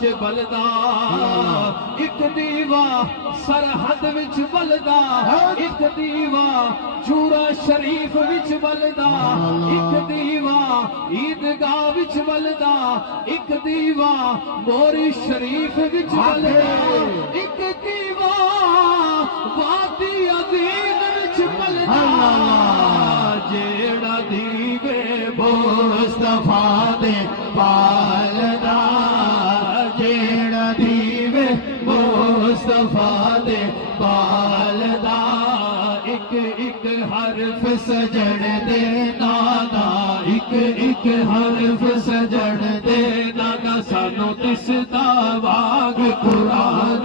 وچ بلدا ایک دیوا سرحد وچ بلدا ایک دیوا چورا شریف وچ بلدا ایک دیوا عیدگاہ وچ بلدا ایک دیوا موری شریف وچ بلدا ایک دیوا وادی عظیم وچ بلدا جیڑا دیوے مصطفیٰ دے پالدا جیڑا دیوے مصطفیٰ دے پالدا ایک ایک حرف سجن دے نادا ایک ایک حرف سجن دے نادا سانو دسدا واگ قرآن